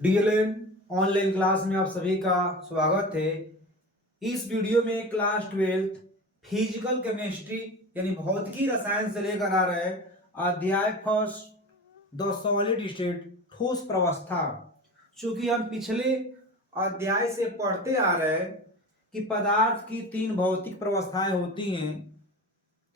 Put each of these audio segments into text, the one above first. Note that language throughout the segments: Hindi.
डीएलएम ऑनलाइन क्लास में आप सभी का स्वागत है। इस वीडियो में क्लास 12 फिजिकल केमिस्ट्री यानी भौतिकी रसायन से लेकर आ रहे हैं अध्याय फर्स्ट द सॉलिड स्टेट ठोस प्रवस्था। चूंकि हम पिछले अध्याय से पढ़ते आ रहे हैं कि पदार्थ की तीन भौतिक प्रवस्थाएं होती हैं,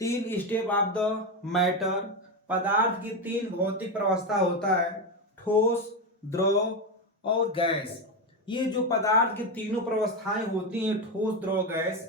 तीन स्टेप ऑफ द मैटर। पदार्थ की तीन भौतिक प्रवस्था होता है, ठोस, द्रव और गैस। ये जो पदार्थ की तीनों प्रवस्थाएं होती हैं, ठोस, द्रव, गैस,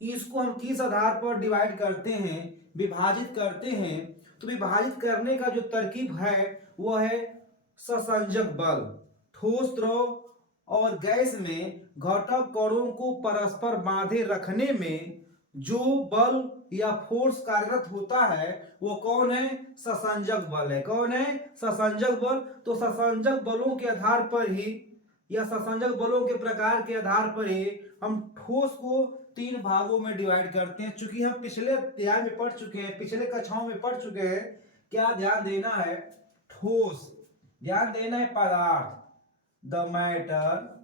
इसको हम किस आधार पर डिवाइड करते हैं, विभाजित करते हैं? तो विभाजित करने का जो तरकीब है वह है ससंजक बल। ठोस, द्रव और गैस में घटक कणों को परस्पर बांधे रखने में जो बल या फोर्स कार्यरत होता है वो कौन है? ससंजक बल है। कौन है? ससंजक बल। तो ससंजक बलों के आधार पर ही या ससंजक बलों के प्रकार के आधार पर ही हम ठोस को तीन भागों में डिवाइड करते हैं। चूंकि हम पिछले अध्याय में पढ़ चुके हैं, पिछले कक्षाओं में पढ़ चुके हैं, क्या ध्यान देना है? ठोस, ध्यान देना है पदार्थ, द मैटर,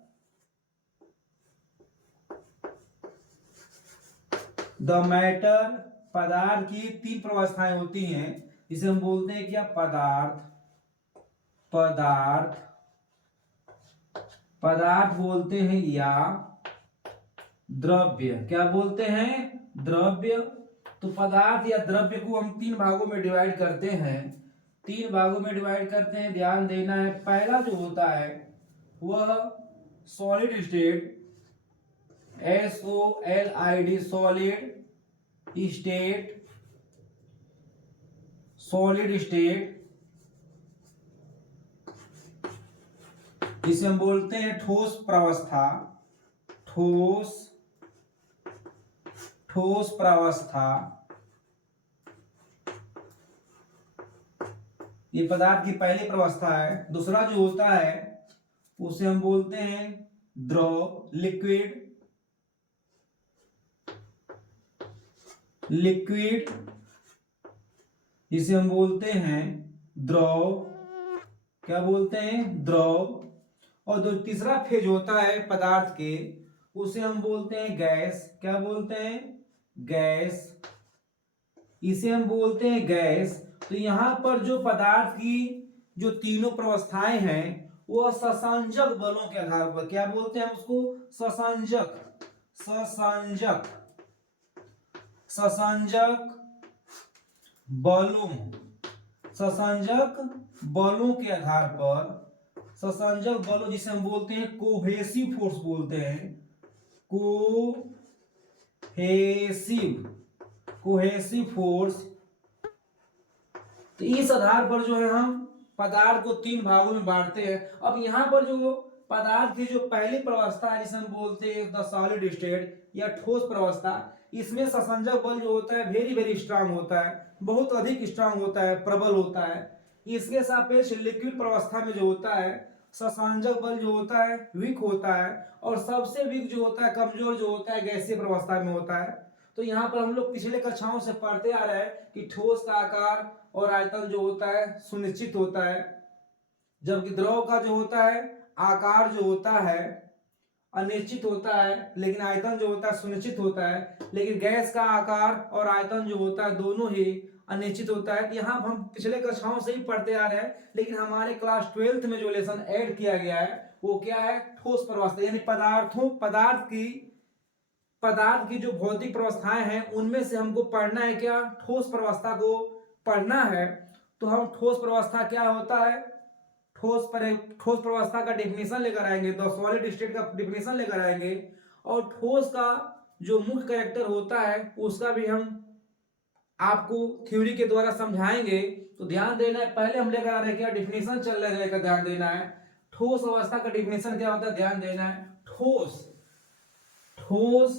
द मैटर। पदार्थ की तीन प्रवस्थाएं होती हैं, जिसे हम बोलते हैं क्या? पदार्थ। पदार्थ पदार्थ बोलते हैं या द्रव्य। क्या बोलते हैं? द्रव्य। तो पदार्थ या द्रव्य को हम तीन भागों में डिवाइड करते हैं, तीन भागों में डिवाइड करते हैं। ध्यान देना है, पहला जो होता है वह solid state, SOLID, solid state, solid state, जिसे हम बोलते हैं ठोस प्रवस्था। ठोस प्रवस्था, ये पदार्थ की पहली प्रवस्था है। दूसरा जो होता है उसे हम बोलते हैं द्रव, लिक्विड, जिसे हम बोलते हैं द्रव। क्या बोलते हैं? द्रव। और जो तीसरा फेज होता है पदार्थ के, उसे हम बोलते हैं गैस। क्या बोलते हैं? गैस। इसे हम बोलते हैं गैस। तो यहां पर जो पदार्थ की जो तीनों प्रवस्थाएं हैं वह ससंजक बलों के आधार पर, क्या बोलते हैं हम उसको? ससंजक बलों, ससंजक बलों के आधार पर, ससंजक बलों जिसे हम बोलते हैं कोहेसिव फोर्स बोलते हैं, कोहेसिव फोर्स। तो इस आधार पर जो है हम पदार्थ को तीन भागों में बांटते हैं। अब यहाँ पर जो पदार्थ की जो पहली प्रवस्था है जिसे हम बोलते हैं द सॉलिड स्टेट या ठोस प्रवस्था, इसमें ससंजक बल जो होता है वेरी वेरी स्ट्रांग होता है, बहुत अधिक स्ट्रांग होता है, प्रबल होता है। इसके सापेक्ष लिक्विड प्रवस्था में जो होता है ससंजक बल जो होता है वीक होता है, और सबसे वीक जो होता है, कमजोर जो होता है, गैसीय प्रवस्था में होता है। तो यहाँ पर हम लोग पिछले कक्षाओं से पढ़ते आ रहे हैं कि ठोस का आकार और आयतन जो होता है सुनिश्चित होता है, जबकि द्रव का जो होता है आकार जो होता है अनिश्चित होता है, लेकिन आयतन जो होता है सुनिश्चित होता है। लेकिन गैस का आकार और आयतन जो होता है दोनों ही अनिश्चित होता है। यहाँ हम पिछले कक्षाओं से ही पढ़ते आ रहे हैं, लेकिन हमारे क्लास 12th में जो लेसन ऐड किया गया है वो क्या है? ठोस प्रवस्था, यानी पदार्थ की जो भौतिक प्रवस्थाएं हैं उनमें से हमको पढ़ना है क्या? ठोस प्रवस्था को पढ़ना है। तो हम ठोस प्रवस्था क्या होता है, ठोस प्रवस्था का डेफिनेशन लेकर आएंगे, द सॉलिड स्टेट का डेफिनेशन लेकर आएंगे, और ठोस का जो मुख्य कैरेक्टर होता है उसका भी हम आपको थ्योरी के द्वारा समझाएंगे। तो ध्यान देना है, पहले हम लेकर आ रहे हैं क्या? डेफिनेशन चल रहा है, ध्यान देना है। ठोस अवस्था का डेफिनेशन क्या होता है? ध्यान देना है। ठोस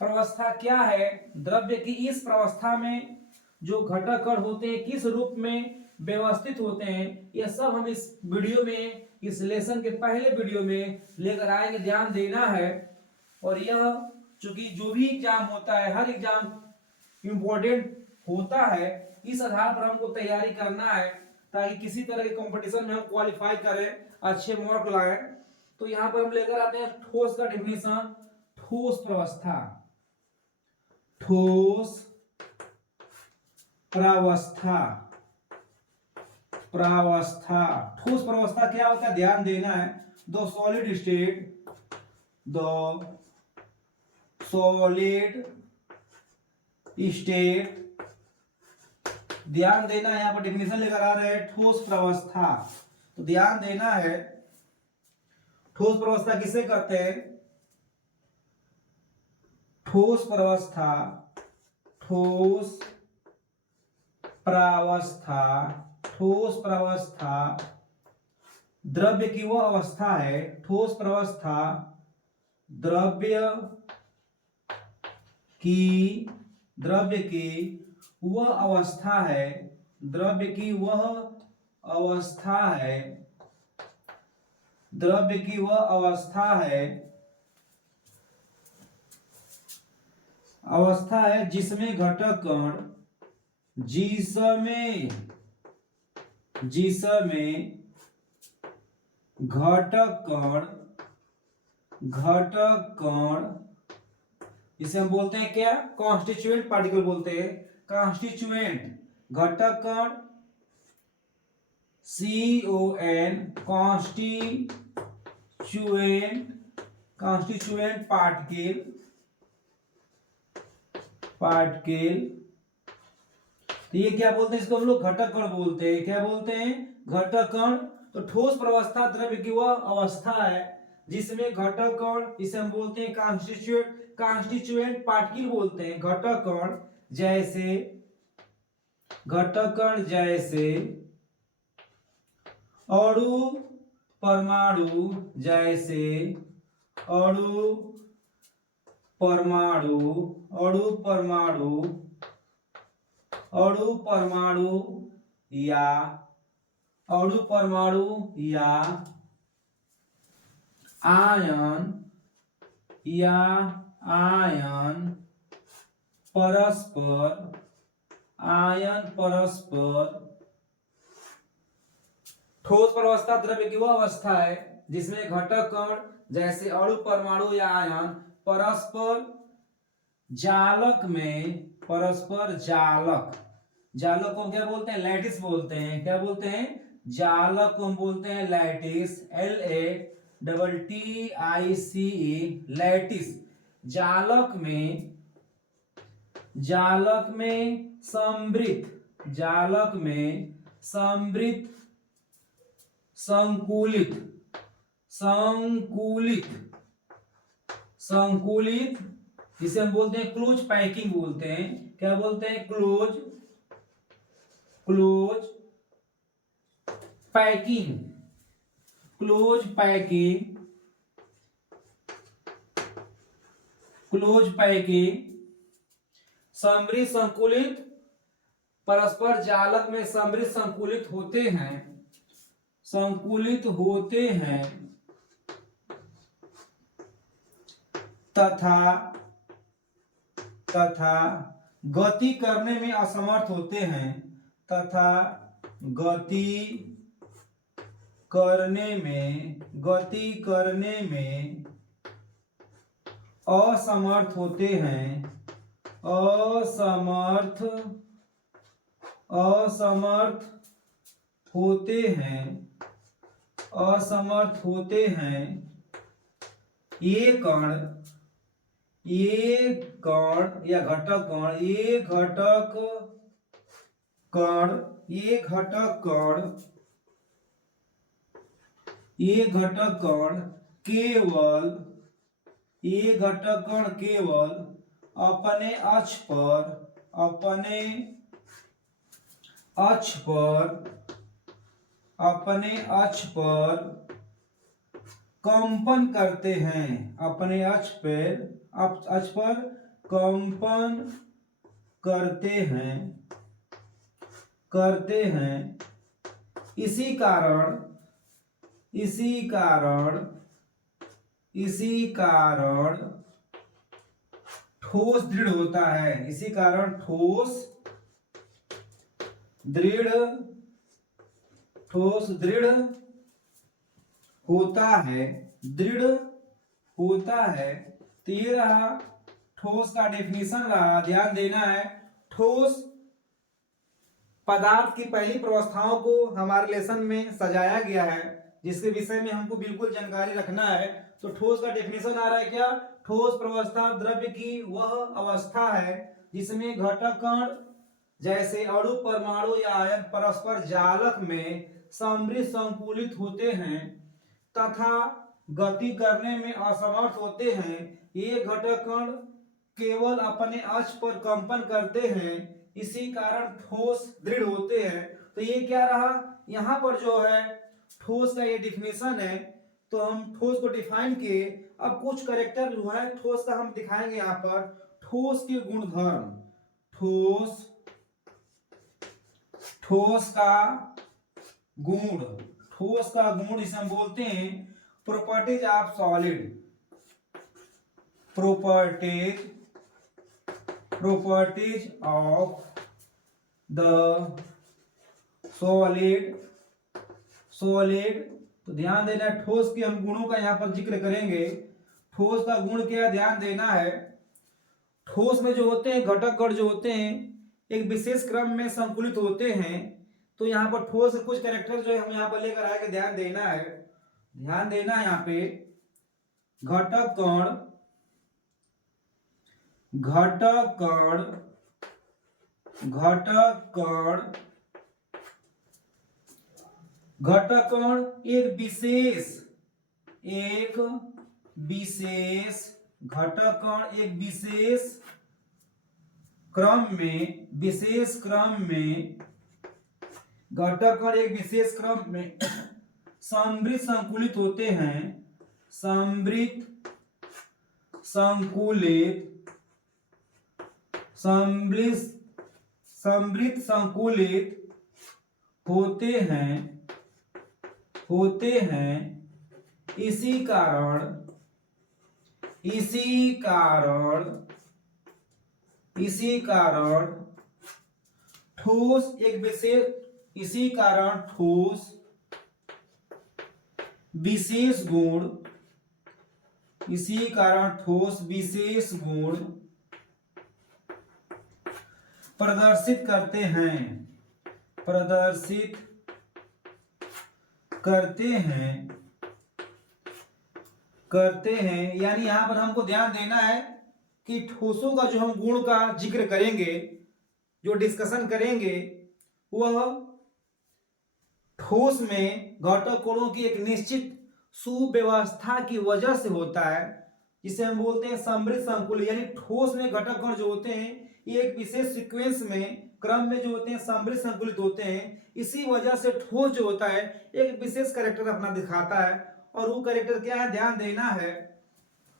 प्रवस्था क्या है? द्रव्य की इस प्रवस्था में जो घटक कण होते हैं किस रूप में व्यवस्थित होते हैं, यह सब हम इस वीडियो में, इस लेसन के पहले वीडियो में लेकर आएंगे। ध्यान देना है। और यह चूंकि जो भी एग्जाम होता है, हर एग्जाम इंपॉर्टेंट होता है, इस आधार पर हमको तैयारी करना है। ताकि किसी तरह के कंपटीशन में हम क्वालिफाई करें, अच्छे मार्क लाएं। तो यहाँ पर हम लेकर आते हैं ठोस का डेफिनेशन। ठोस प्रावस्था, ठोस प्रावस्था, प्रावस्था, ठोस प्रावस्था क्या होता है ध्यान देना है। The solid state, the solid state, ध्यान देना है, यहाँ पर डेफिनेशन लेकर आ रहे हैं ठोस प्रावस्था। तो ध्यान देना है, ठोस प्रावस्था किसे कहते हैं? ठोस प्रावस्था, ठोस प्रावस्था, ठोस प्रावस्था द्रव्य की वह अवस्था है, ठोस प्रावस्था द्रव्य की वह अवस्था है, द्रव्य की वह अवस्था है, द्रव्य की वह अवस्था है, अवस्था है जिसमें घटक कण, जिसमें घटक कण, इसे हम बोलते हैं क्या? कॉन्स्टिट्यूएंट पार्टिकल बोलते हैं। कॉन्स्टिट्यूएंट घटक कण, CON, कॉन्स्टिट्यूएंट पार्टिकल। तो ये क्या बोलते हैं? इसको हम लोग घटक कण बोलते हैं। क्या बोलते हैं? घटक कण। तो ठोस प्रावस्था द्रव्य की वह अवस्था है जिसमें घटक कण, इसे हम बोलते हैं कॉन्स्टिट्यूएंट पार्टिकल बोलते हैं। घटक कण जैसे अणु परमाणु, जैसे अणु परमाणु या आयन परस्पर ठोस प्रावस्था द्रव्य की वह अवस्था है जिसमें घटक कण जैसे अणु परमाणु या आयन परस्पर जालक को क्या बोलते हैं? लैटिस बोलते हैं। क्या बोलते हैं? जालक को हम बोलते हैं लैटिस, LATTICE, लैटिस। जालक में समृद्ध संकुलित, जिसे हम बोलते हैं क्लोज पैकिंग बोलते हैं। क्या बोलते हैं? क्लोज पैकिंग, समृद्ध संकुलित, परस्पर जालक में समृद्ध संकुलित होते हैं तथा गति करने में असमर्थ होते हैं, गति करने में असमर्थ होते हैं। ये कण या घटक कण केवल अपने अक्ष पर कंपन करते हैं, अपने अक्ष पर कंपन करते हैं। इसी कारण ठोस दृढ़ होता है। इसी कारण ठोस दृढ़ ठोस दृढ़ होता है, दृढ़ होता है। तो ये रहा ठोस का डेफिनेशन रहा, ध्यान देना है। ठोस पदार्थ की पहली प्रावस्थाओं को हमारे लेसन में सजाया गया है, जिसके विषय में हमको बिल्कुल जानकारी रखना है। तो ठोस का डेफिनेशन आ रहा है क्या? ठोस प्रावस्था द्रव्य की वह अवस्था है जिसमें घटक कण जैसे अणु, परमाणु या आयन परस्पर जालक में समृद्ध संकुलित होते हैं तथा गति करने में असमर्थ होते हैं। ये घटक कण केवल अपने अक्ष पर कंपन करते हैं, इसी कारण ठोस दृढ़ होते हैं। तो ये क्या रहा, यहाँ पर जो है ठोस का ये डिफिनेशन है। तो हम ठोस को डिफाइन किए। अब कुछ कैरेक्टर जो है ठोस का हम दिखाएंगे यहाँ पर। ठोस के गुणधर्म, ठोस का गुण, ठोस का गुण इसे हम बोलते हैं properties of solid, properties of the solid. तो ध्यान देना है, ठोस के हम गुणों का यहाँ पर जिक्र करेंगे। ठोस का गुण क्या, ध्यान देना है। ठोस में जो होते हैं घटक कण जो होते हैं एक विशेष क्रम में संकुलित होते हैं। तो यहाँ पर ठोस के कुछ कैरेक्टर जो है हम यहाँ पर लेकर आएंगे, ध्यान देना है। ध्यान देना है यहाँ पे, घटक कण एक विशेष घटक कण एक विशेष क्रम में समृद्ध संकुलित होते हैं, समृद्ध संकुलित होते हैं। इसी कारण ठोस विशेष गुण प्रदर्शित करते हैं। यानी यहां पर हमको ध्यान देना है कि ठोसों का जो हम गुण का जिक्र करेंगे, जो डिस्कशन करेंगे, वह ठोस में घटक कणों की एक निश्चित सुव्यवस्था की वजह से होता है, जिसे हम बोलते हैं समृद्ध संकुल। यानी ठोस में घटक कण जो होते हैं ये एक विशेष सीक्वेंस में क्रम में जो होते हैं समृद्ध संकुलित होते हैं। इसी वजह से ठोस जो होता है एक विशेष कैरेक्टर अपना दिखाता है, और वो कैरेक्टर क्या है, ध्यान देना है।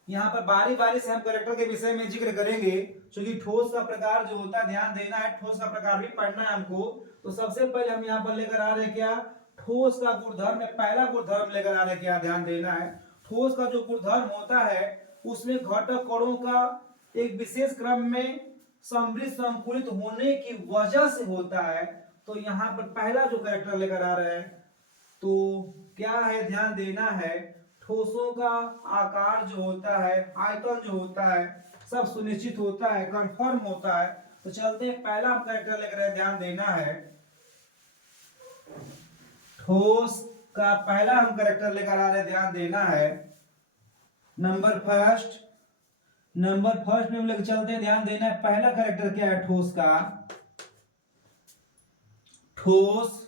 यहाँ पर बारी बारी से हम कैरेक्टर के विषय में जिक्र करेंगे, क्योंकि ठोस का प्रकार जो होता है, ध्यान देना है, ठोस का प्रकार भी पढ़ना है हमको। तो सबसे पहले हम यहाँ पर लेकर आ रहे हैं क्या, ठोस का गुणधर्म में पहला गुणधर्म लेकर आ रहे हैं क्या, ध्यान देना है। ठोस का जो गुणधर्म होता है उसमें घटक कणों का एक विशेष क्रम में समृद्ध संकुलित होने की वजह से होता है। तो यहाँ पर पहला जो कैरेक्टर लेकर आ रहे हैं तो क्या है, ध्यान देना है, ठोसों का आकार जो होता है, आयतन जो होता है, सब सुनिश्चित होता है, कंफर्म होता है। तो चलते हैं, पहला हम कैरेक्टर लेकर आए, ध्यान देना है। ठोस का पहला हम कैरेक्टर लेकर आ रहे हैं, ध्यान देना है। नंबर फर्स्ट में हम लेकर चलते हैं, ध्यान देना है। पहला कैरेक्टर क्या है ठोस का, ठोस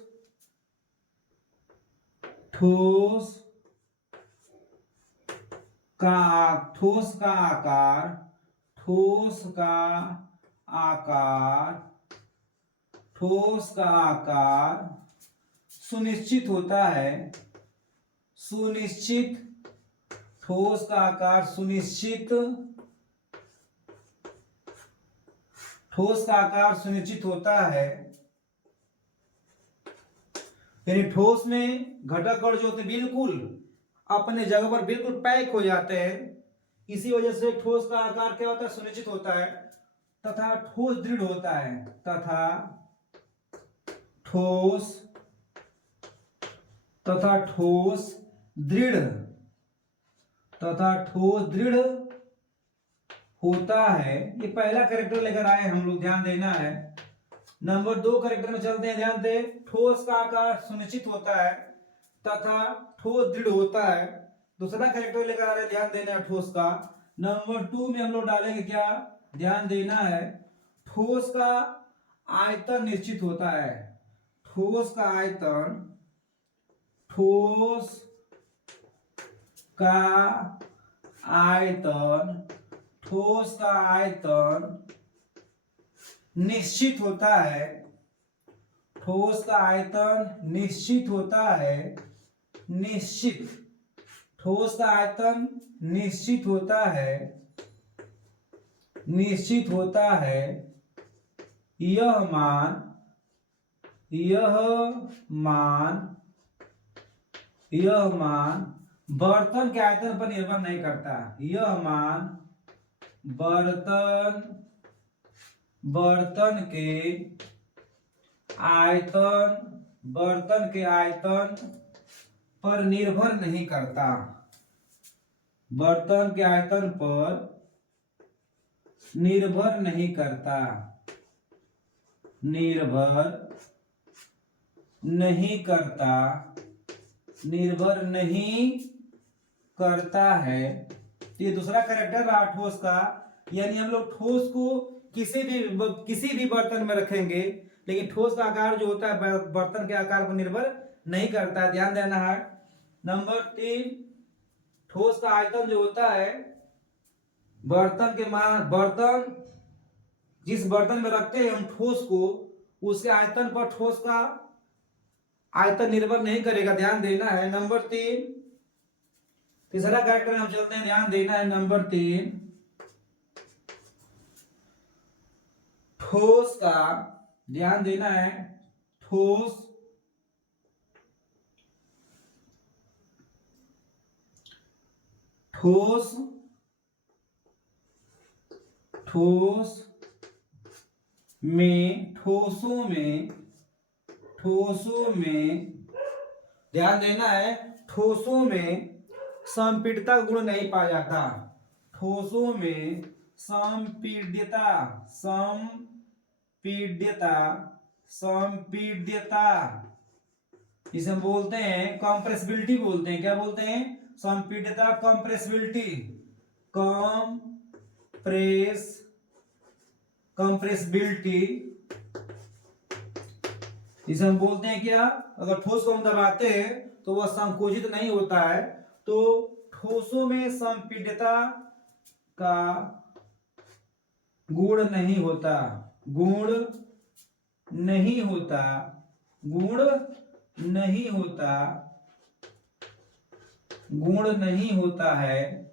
का आकार सुनिश्चित होता है, ठोस का आकार सुनिश्चित होता है। यानी ठोस में घटक कण जो होते हैं बिल्कुल अपने जगह पर बिल्कुल पैक हो जाते हैं। इसी वजह से ठोस का आकार क्या होता है, सुनिश्चित होता है, तथा ठोस दृढ़ होता है, तथा ठोस दृढ़ होता है। ये पहला कैरेक्टर लेकर आए हम लोग, ध्यान देना है। नंबर 2 कैरेक्टर में चलते हैं, ध्यान दे। ठोस का आकार सुनिश्चित होता है तथा ठोस दृढ़ होता है। दूसरा कैरेक्टर लेकर आ रहे हैं, ध्यान देना है ठोस का। नंबर 2 में हम लोग डालेंगे क्या, ध्यान देना है। ठोस का आयतन निश्चित होता है। ठोस का आयतन निश्चित होता है। ठोस का आयतन निश्चित होता है। ठोस का आयतन निश्चित होता है। यह मान बर्तन के आयतन पर निर्भर नहीं करता। यह मान बर्तन के आयतन पर निर्भर नहीं करता। बर्तन के आयतन पर निर्भर नहीं करता। निर्भर नहीं करता है। तो ये दूसरा कैरेक्टर रहा ठोस का। यानी हम लोग ठोस को किसी भी बर्तन में रखेंगे, लेकिन ठोस का आकार जो होता है बर्तन के आकार पर निर्भर नहीं करता, ध्यान देना है। नंबर 3, ठोस का आयतन जो होता है बर्तन जिस बर्तन में रखते हैं हम ठोस को, उसके आयतन पर ठोस का आयतन निर्भर नहीं करेगा, ध्यान देना है। नंबर 3, तीसरा कैरेक्टर हम चलते हैं, ध्यान देना है। नंबर 3, ठोस का, ध्यान देना है। ठोस ठोसों में ध्यान देना है। ठोसों में संपीड्यता गुण नहीं पाया जाता। ठोसों में संपीड्यता इसे हम बोलते हैं कंप्रेसिबिलिटी बोलते हैं। क्या बोलते हैं? संपीड्यता, कंप्रेसिबिलिटी। कंप्रेसिबिलिटी इसे हम बोलते हैं क्या? अगर ठोस को हम दबाते हैं तो वह संकोचित नहीं होता है। तो ठोसों में संपीड्यता का गुण नहीं होता। गुण नहीं होता है।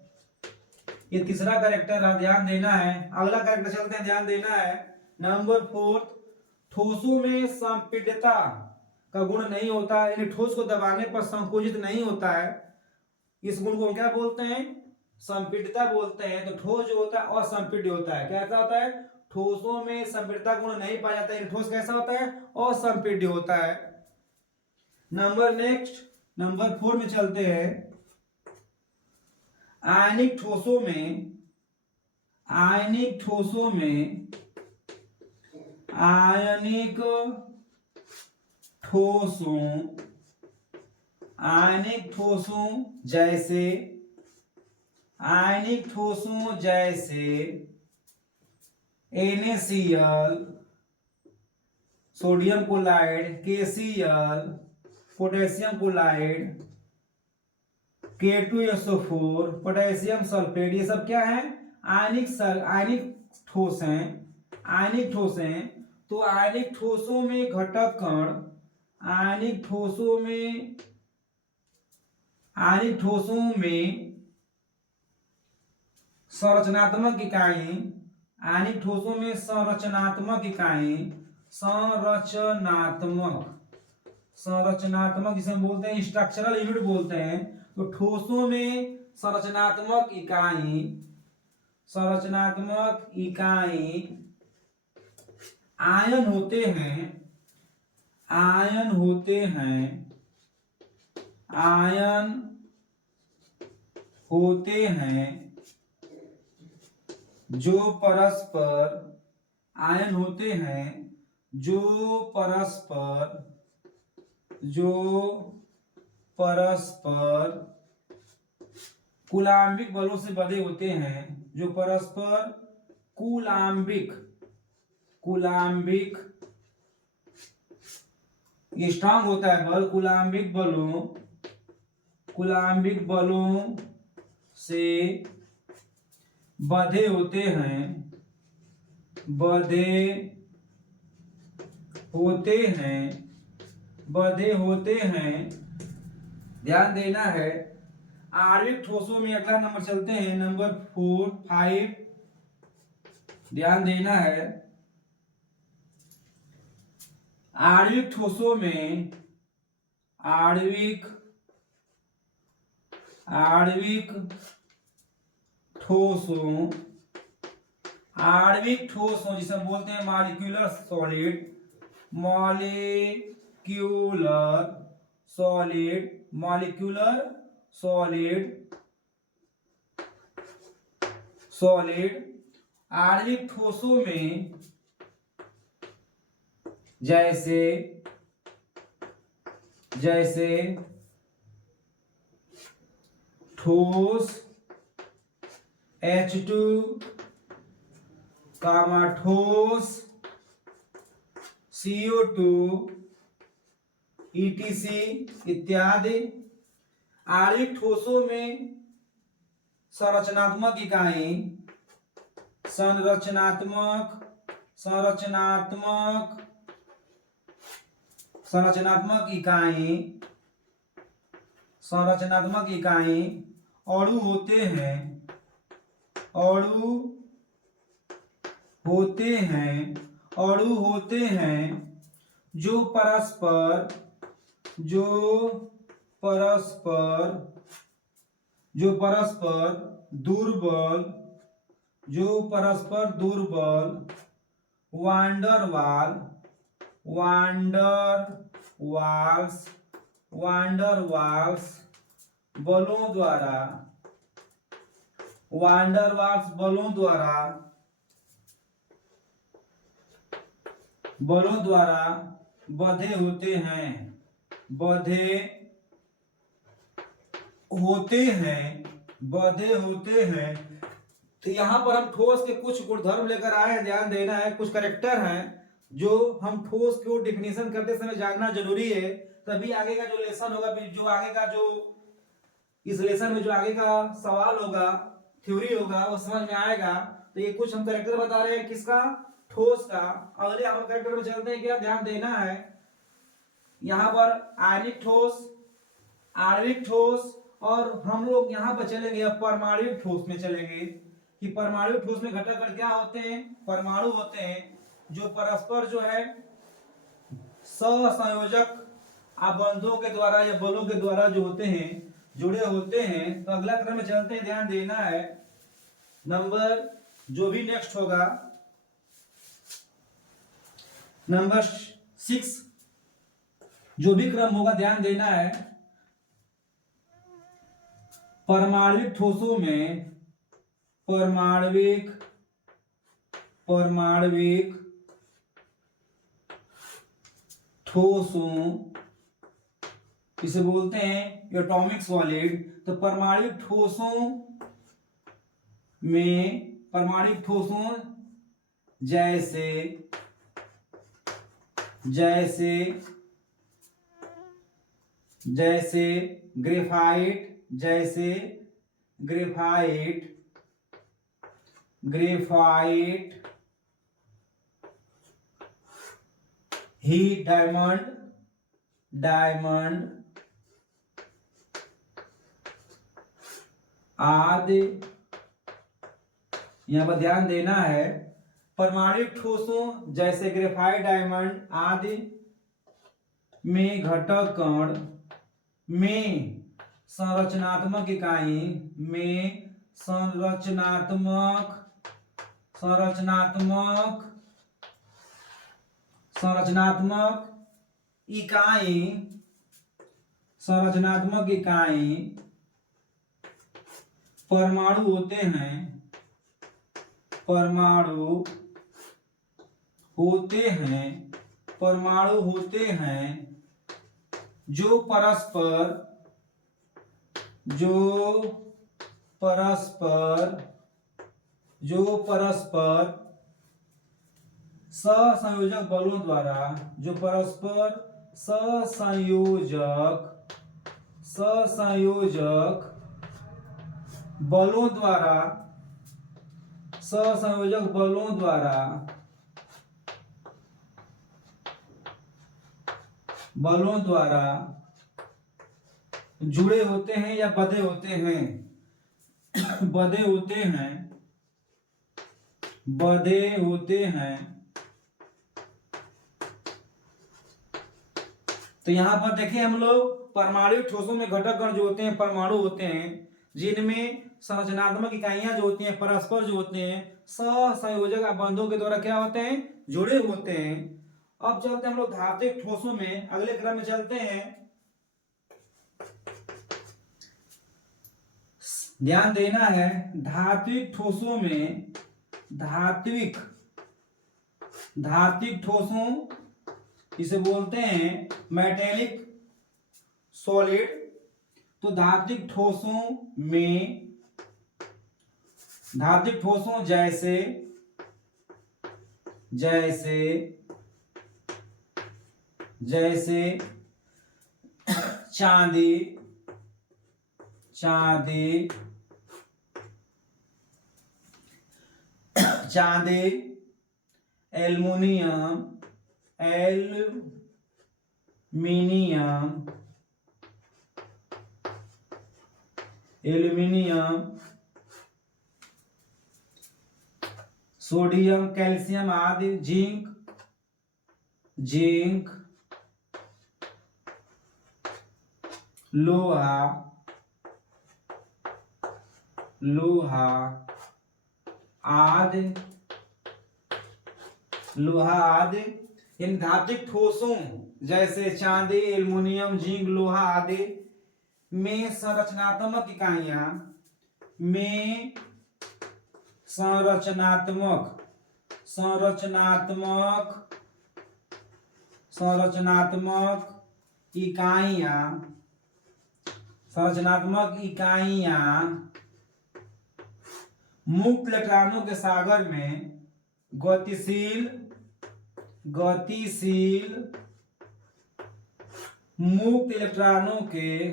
ये तीसरा कैरेक्टर है, ध्यान देना है। अगला कैरेक्टर चलते हैं, ध्यान देना है। नंबर 4, ठोसों में संपीड्यता का गुण नहीं होता, यानी ठोस को दबाने पर संकोचित नहीं होता है। इस गुण को क्या बोलते हैं? संपीड्यता बोलते हैं। तो ठोस जो होता है असंपीड्य होता है। कैसा होता है? ठोसों में संपीड्यता गुण नहीं पाया जाता है। ठोस कैसा होता है? असंपीड्य होता है। नंबर 4 में चलते हैं। आयनिक ठोसों में जैसे NaCl, sodium chloride, KCl, potassium chloride, K2SO4, potassium sulphate, ये सब क्या है? आयनिक ठोस हैं। तो आयनिक ठोसों में घटक कण, आयनिक ठोसों में संरचनात्मक जिसे हम बोलते हैं स्ट्रक्चरल यूनिट बोलते हैं। तो ठोसों में संरचनात्मक इकाई आयन होते हैं। आयन होते हैं जो परस्पर आयन होते हैं जो परस्पर कूलाम्बिक बलों से बंधे होते हैं, जो परस्पर कूलाम्बिक ये स्ट्रांग होता है बल, कूलाम्बिक बलों से बंधे होते हैं। ध्यान देना है। आणविक ठोसों में अगला नंबर चलते हैं, नंबर 5। ध्यान देना है। आणविक ठोसों में आणविक ठोसों जिसे हम बोलते हैं मॉलिक्यूलर सॉलिड आणविक ठोसों में जैसे ठोस H2 ठोस CO2 ETC इत्यादि। आणविक ठोसों में संरचनात्मक इकाई अणु होते हैं जो परस्पर दुर्बल वांडरवाल्स बलों द्वारा बंधे होते हैं। तो यहाँ पर हम ठोस के कुछ गुणधर्म लेकर आए हैं, ध्यान देना है। कुछ कैरेक्टर हैं जो हम ठोस को डिफिनेशन करते समय जानना जरूरी है, तभी आगे का जो लेसन होगा, इस लेसन में जो आगे का सवाल होगा, थ्योरी होगा, वो समझ में आएगा। तो ये कुछ हम कैरेक्टर बता रहे हैं किसका, ठोस का। अगले हम कैरेक्टर में चलते हैं, क्या ध्यान देना है। यहाँ पर आणविक ठोस और हम लोग यहाँ पर चलेंगे परमाणु ठोस में चलेंगे कि परमाणु ठोस में घटक क्या होते हैं, परमाणु होते हैं जो परस्पर जो है सहसंयोजक आबंधों के द्वारा या बलों के द्वारा जो होते हैं, जुड़े होते हैं। तो अगला क्रम में चलते हैं, ध्यान देना है। नंबर जो भी नेक्स्ट होगा, नंबर 6 जो भी क्रम होगा, ध्यान देना है। परमाणविक ठोसों में परमाणविक ठोसों इसे बोलते हैं एटॉमिक सॉलिड। तो परमाणविक ठोसों जैसे ग्रेफाइट ही डायमंड आदि। यहां पर ध्यान देना है, परमाणु ठोसों जैसे ग्रेफाइट, डायमंड आदि में घटक कण में संरचनात्मक संरचनात्मक इकाई परमाणु होते हैं, परमाणु होते हैं, परमाणु होते हैं जो परस्पर सहसंयोजक बलों द्वारा, जो परस्पर सहसंयोजक बलों द्वारा, सहसंयोजक बलों द्वारा जुड़े होते हैं या बंधे होते हैं, बंधे होते हैं। तो यहां पर देखिए हम लोग परमाणु ठोसों में घटक कण जो होते हैं परमाणु होते हैं, जिनमें संरचनात्मक इकाइयां जो होती हैं परस्पर जो होते हैं सहसंयोजक बंधों के द्वारा क्या होते हैं, जुड़े होते हैं। अब चलते हैं हम लोग धात्विक ठोसों में, अगले क्रम में चलते हैं। ध्यान देना है, धात्विक ठोसों में, धात्विक ठोसों इसे बोलते हैं मेटेलिक सॉलिड। तो धात्विक ठोसों में, धात्विक ठोसों जैसे चांदी, एल्यूमिनियम, सोडियम, कैल्शियम आदि, जिंक, लोहा आदि, इन धात्विक ठोसों जैसे चांदी, एल्युमिनियम, जिंक, लोहा आदि में संरचनात्मक इकाइयां संरचनात्मक इकाइयां मुक्त इलेक्ट्रॉनों के सागर में गतिशील मुक्त इलेक्ट्रॉनों के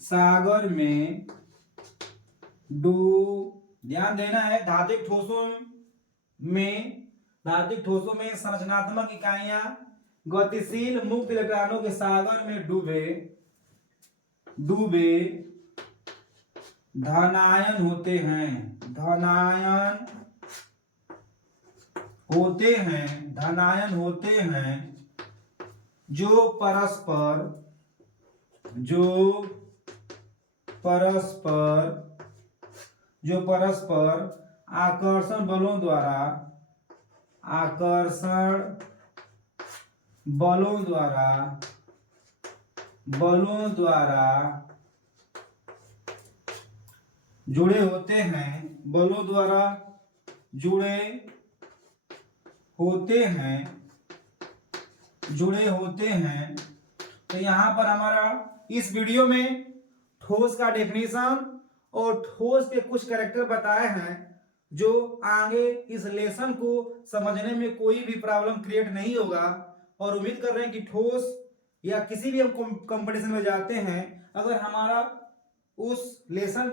सागर में ध्यान देना है, धात्विक ठोसों में संरचनात्मक इकाइयां गतिशील मुक्त इलेक्ट्रॉनों के सागर में डूबे धनायन होते हैं जो परस्पर आकर्षण बलों द्वारा जुड़े होते हैं। तो यहाँ पर हमारा इस वीडियो में ठोस का डेफिनेशन और ठोस के कुछ कैरेक्टर बताए हैं, जो आगे इस लेसन को समझने में कोई भी प्रॉब्लम क्रिएट नहीं होगा। और उम्मीद कर रहे हैं कि ठोस या किसी भी हम कंपटीशन में जाते हैं, अगर हमारा उस लेसन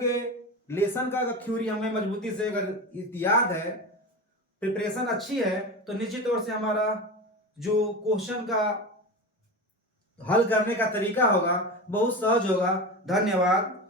का थ्योरी हमें मजबूती से अगर याद है, प्रिपरेशन अच्छी है, तो निश्चित तौर से हमारा जो क्वेश्चन का हल करने का तरीका होगा बहुत सहज होगा। धन्यवाद।